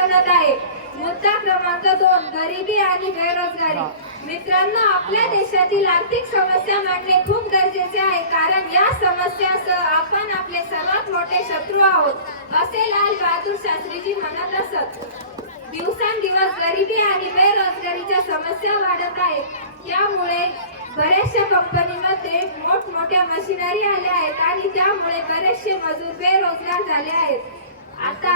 बनत आहे। मुद्दा क्रमांक 2, गरिबी आणि बेरोजगारी। मित्रांनो, आपल्या देशातील आर्थिक समस्या मांडणे खूप गरजेचे आहे, कारण या समस्यासह आपण आपले सर्वात मोठे शत्रू आहोत, असे लाल बहादूर शास्त्रीजी म्हणत असत। दिवसेंदिवस गरिबी आणि बेरोजगारीच्या समस्या वाढत आहेत। यामुळे बऱ्याचशा कंपनीमध्ये मोठमोठ्या मशिनरी आल्या आहेत आणि त्यामुळे बरेचसे मजूर बेरोजगार झाले आहेत। आता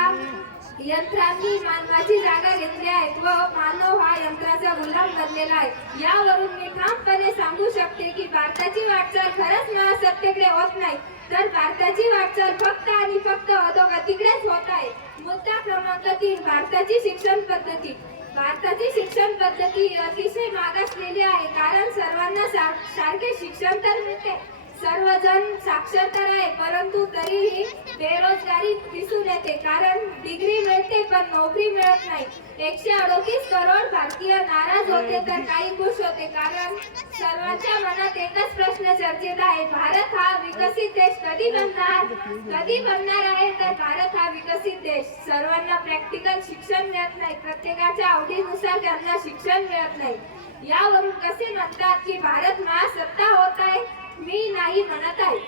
यंत्रांनी मानवाची जागा घेतली आहे व मानव हा यंत्राचा गुलाम बनलेला आहे। यावरून मी ठामपणे सांगू शकते की भारताची वाटचाल खरंच महासत्तेकडे होत नाही, तर भारताची वाटचाल फक्त आणि फक्त अधोगतीकडेच होत आहे। मुद्दा क्रमांक 3, भारताची शिक्षण पद्धती। भारताची शिक्षण पद्धती अतिशय मागासलेली आहे, कारण सर्वांना सारखे शिक्षण तर मिळते, सर्वजण साक्षर तर आहे, परंतु तरीही बेरोजगारी दिसून येते, कारण डिग्री मिळते पण नोकरी मिळत नाही। 138 करोड भारतीय नाराज होते तर काही खुश होते, कारण सर्वांच्या मनात एकच प्रश्न चर्चेत आहे, भारत हा विकसित देश कधी बनणार? कधी बनणार आहे तर भारत हा विकसित देश? सर्वांना प्रॅक्टिकल शिक्षण मिळत नाही, प्रत्येकाच्या आवडीनुसार त्यांना शिक्षण मिळत नाही। यावरून कसे म्हणतात की भारत महासत्ता होत आहे? मी नाही म्हणत आहे।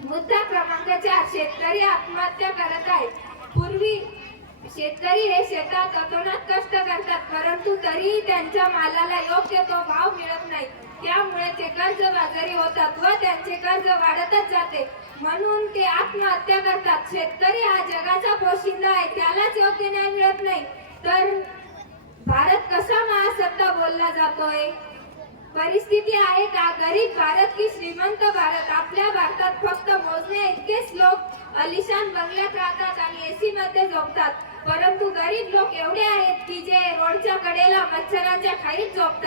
मुद्दा क्रमांक 4, शेतकरी आत्महत्या करत आहेत। पूर्वी शेतकरी हे शेतात अतोनात कष्ट करतात, परंतु तरीही त्यांच्या मालाला योग्य तो भाव मिळत नाही, त्यामुळे ते कर्जबाजारी होतात व त्यांचे कर्ज वाढतच जाते, म्हणून ते आत्महत्या करतात। शेतकरी हा जगाचा पोशिंदा आहे, त्यालाच योग्य न्याय मिळत नाही, तर भारत कसा महासत्ता बोलला जातोय? परिस्थिती आहे का गरीब भारत की श्रीमंत भारत? आपल्या भारतात फक्त मोजण्या इतकेच लोक अलिशान बंगल्यात राहतात आणि एसी मध्ये झोपतात, परंतु गरीब लोक एवढे आहेत की जे रोडच्या कडेला मच्छरांच्या खाईत झोपतात।